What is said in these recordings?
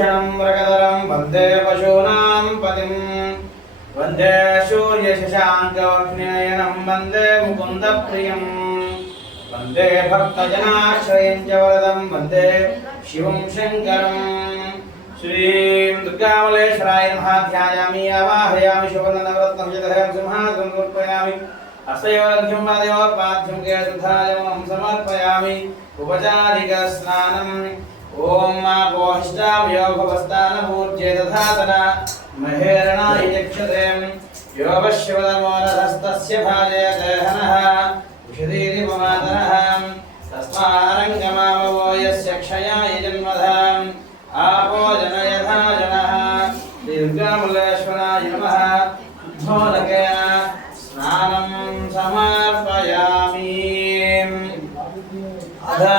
భూషణం మృగధరం వందే పశూనాం పతిం వందే సూర్యశశాంకవగ్నయనం వందే ముకుంద ప్రియం వందే భక్తజనాశ్రయం చ వరదం వందే శివం శంకరం శ్రీం దుర్గామలేశ్వరాయ నమః ధ్యాయామి అవాహయామి శుభనవరత్నం యదహం సింహాసనం సమర్పయామి హస్తయోర్ఘ్యం పాదయోపాద్యం కేశుధాయమం సమర్పయామి ఉపచారిక స్నానం ఓం మా పోహిష్టావయోగవస్థానభూర్జే దధాతన మహేరణాయ యక్షతే యోగశివదమోరహస్తస్య భాజయ దేహనః ఉషదీరి మమాతనః తస్మారంగమామవో యస్య క్షయాయ జన్మధాం. ఆపో జనయథా జనః. దీర్ఘములేశ్వరాయ నమః. ఉద్ధోలకేన స్నానం సమర్పయామి. అధా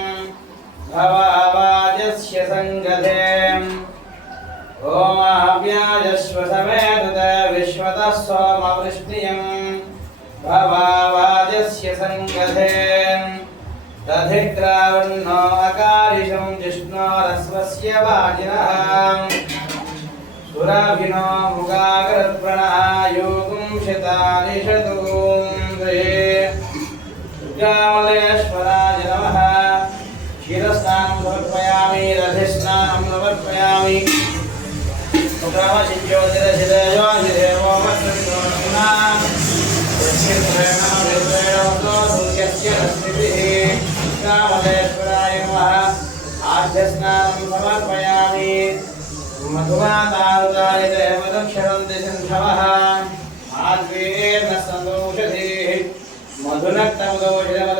भवावाजस्य सङ्गते। ओमाव्याजस्व समेतत विश्वतः सोमवृष्णियम्। भवावाजस्य सङ्गते। तधिग्रावन्नो अकारिषं जिष्णोरस्वस्य वाजिनः। सुराभिनो मुगाकरत्प्रणः योगुं शतानिषतुं द्वे समर्पयामि मुखामशिज्योतिरशिदेवो मत्सवितो नमः रामदेश्वराय नमः आद्यस्नानं समर्पयामि मधुमातारुदाय देवदक्षरन्ति सिन्धवः माध्वेर्न सन्तोषधीः मधुनक्तमदोषधमधुवत्पाठ्यवकं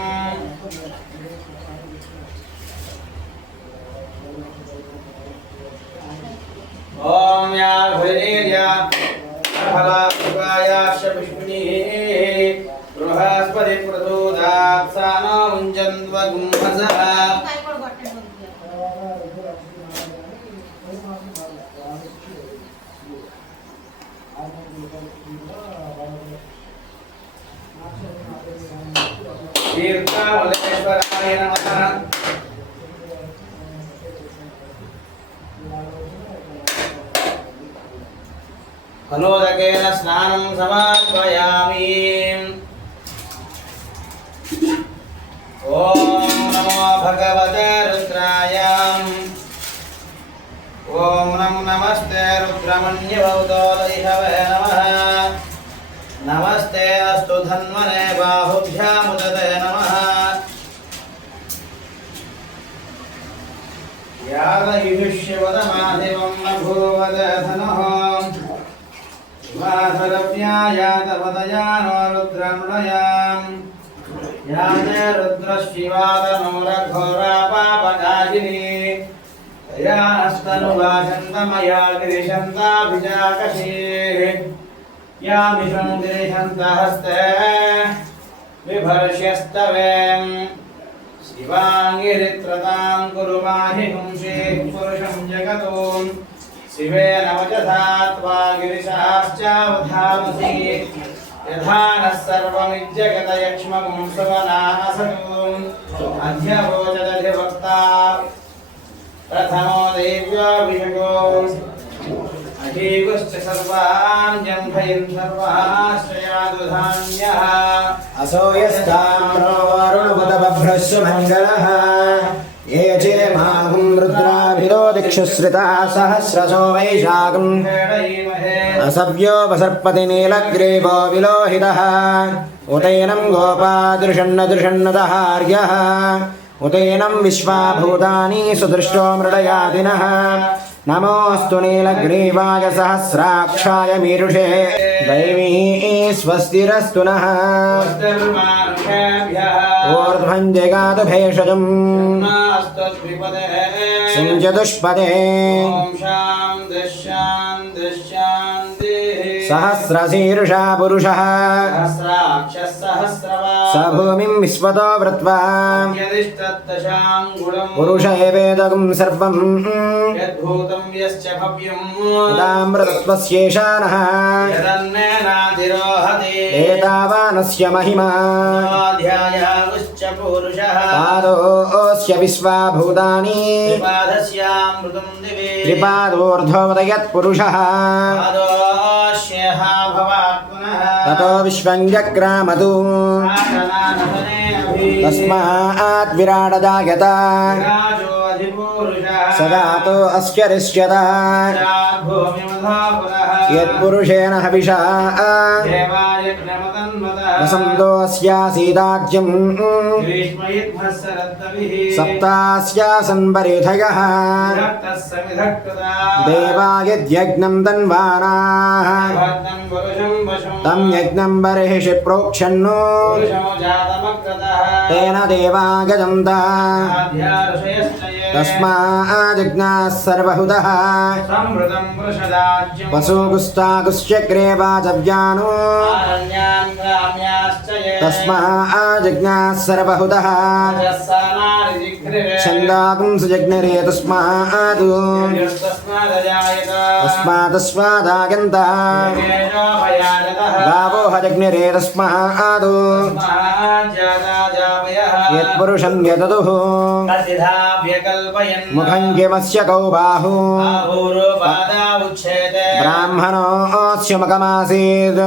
या हुरेर्या फलाय विष्णुने बृहस्पति प्रचोदात् सा न मुञ्जन्वगुम्हसः तीर्थावलेश्वराय नमः फलोदकेन स्नानं समापयामि ॐ नमो भगवते रुद्राय। ॐ नम नमस्ते रुद्रमण्यभवतोदैहवे नमः। नमस्ते अस्तु धन्वने बाहुभ्यामुदते नमः। यादयुष्यवदमाधिवं न सरव्यायातपदया नो रुद्रमृणयाम्। या ते रुद्रशिवादनोरघोरा पापकारिणी या स्तनुभाषन्तमया गिरिशन्ताभिजाकशीः या विषन्तिरिषन्तहस्ते विभर्ष्यस्तवेम्। शिवाङ्गिरित्रताम् कुरु माहि पुरुषं जगतोम्। शिवेन वचसा त्वा गिरिशाश्चावधामसि यथा नः सर्वमिज्जगतयक्ष्मगुं सुवनासतूम् अध्यवोचदधिवक्ता प्रथमो देव्याभिषेको अजीवश्च सर्वान् जन्मयन् सर्वाश्रयादुधान्यः असो यस्ताम्रो यस्य मङ्गलः ये चे माहुं रुद्राभिरो दिक्षुश्रिता सहस्रशो वैशाखम्। असव्यो वसर्पति नीलग्रीवो विलोहितः उतैनं गोपादृषन्नदृषन्नदहार्यः उतैनं विश्वाभूतानि सुदृष्टो मृडयादिनः। नमोऽस्तु नीलग्रीवाय सहस्राक्षाय मीरुषे। दैवी स्वस्तिरस्तु नः। ऊर्ध्वं जगातु भेषजम्। सिञ्चतुष्पदे सहस्रशीर्षा पुरुषः स भूमिं विश्वतो वृत्वा पुरुष एवेदगं सर्वम् यदामृतत्वस्येषा नः एतावानस्य महिमा। पादोऽस्य विश्वा भूतानि त्रिपादोऽर्ध्वोदयत्पुरुषः ततो विश्वं जग्रामतु आसनानसनेऽभि तस्मात् विराडजायत विराजोऽधिपुरुषः सदातो अस्य ऋष्यत भूमिमधा पुनः यत्पुरुषेण हविषा देवायज्ञमतन्मतः वसन्तोऽस्यासीदाज्यम् ग्रीष्मयुद्मस्सरद्दभिः सप्तास्यासन्परिधयः विधक्तः समिधक्कृता देवायद्यज्ञं तन्वानाः भद्रं पुरुषं वशं तम यज्ञं बर्हिषि प्रोक्षन्नो तेन देवागजन्त। तस्माजज्ञाः सर्वहुदः वसुगुस्तागुश्चक्रे वाचव्यानो। आरण्यान् ग्राम्याश्च ये तस्माज्ञाः सर्वहुतः रजस्सानारिजिघ्रिरे छन्दागुंसजज्ञरे तस्मात् तस्मादजायत तस्मादस्मादागन्त केशोभयाजतः गावो हजज्ञरे तस्मात् యత్పురుషం యతదు ముఖం కిమస్య కౌ బాహు బ్రాహ్మణోస్యుమకమాసీద్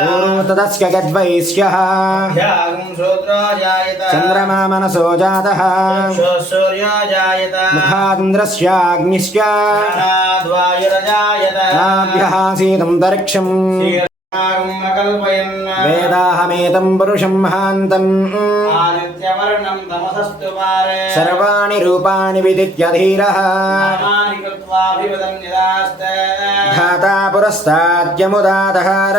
పూర్వతదస్య గద్వైస్య చంద్రమా మనసో జాత ముఖాంద్రస్యాగ్నిస్యాభ్యసీదంతరిక్షం వేదాహమేతం పురుషం మహాంతం. సర్వాణి రూపాణి విదిత్యధీర ధాతా పురస్తాద్యముదాదహార.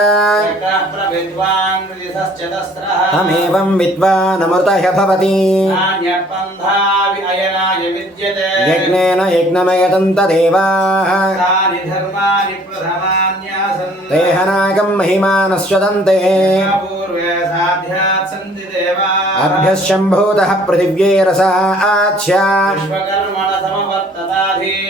తమేవం విద్వానమృతహ భవతి. యజ్ఞేన యజ్ఞమయతం अकल्पयन् वेदाहमेतं पुरुषं महान्तम् आदित्यवर्णं तमसस्तु पारे सर्वाणि रूपाणि विदित्यधीरः नामानि कृत्वाभिवदन् यदास्ते धाता पुरस्ताद्यमुदादहार चक्रः प्रविद्वान् विदिशश्च तस्रः तमेवं विद्वानमृतः भवति नान्यपन्थाभि अयनाय विद्यते यज्ञेन यज्ञमयदन्तदेवाः तानि धर्माणि प्रथमान्यासन् देहनागं महिमानश्वदन्ते पूर्वे साध्यात् सन्ति देवाः अभ्यः शम्भूतः पृथिव्येरसा आच्छा विश्वकर्मण समवर्तताधि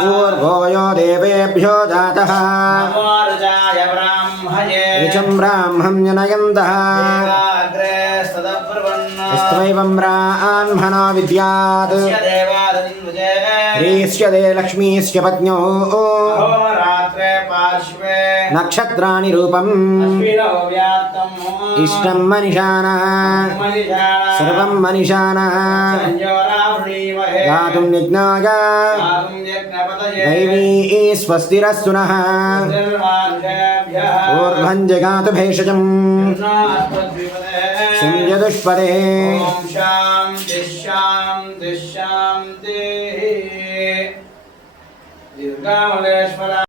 पुरोहितः पूर्वो यो देवेभ्यो जातः नमोरुजाय ब्राह्मये ऋचं ब्राह्मं जनयन्तः देवाग्रे स्तदब्रुवन् यस्त्वैवं ब्राह्मणो विद्यात् तस्य देवादन्वजे ह्रीष्यते लक्ष्मीस्य पत्न्यो अहोरात्रे पार्श्वे नक्षत्राणि रूपम् अश्विनौ व्याप्तम् इष्टं मनिषानः मनिषाणा सर्वं मनिषानः संयोरावृणीमहे गातुं यज्ञाय आगुं यज्ञपतये दैवी स्वस्तिरस्तु नः निर्मानुषेभ्यः ऊर्ध्वं जगातु भेषजम् कृष्णास्मद्विपदे संयदुष्पदे ॐ शान्ति शान्ति शान्तिः दीर्घामलेश्वरा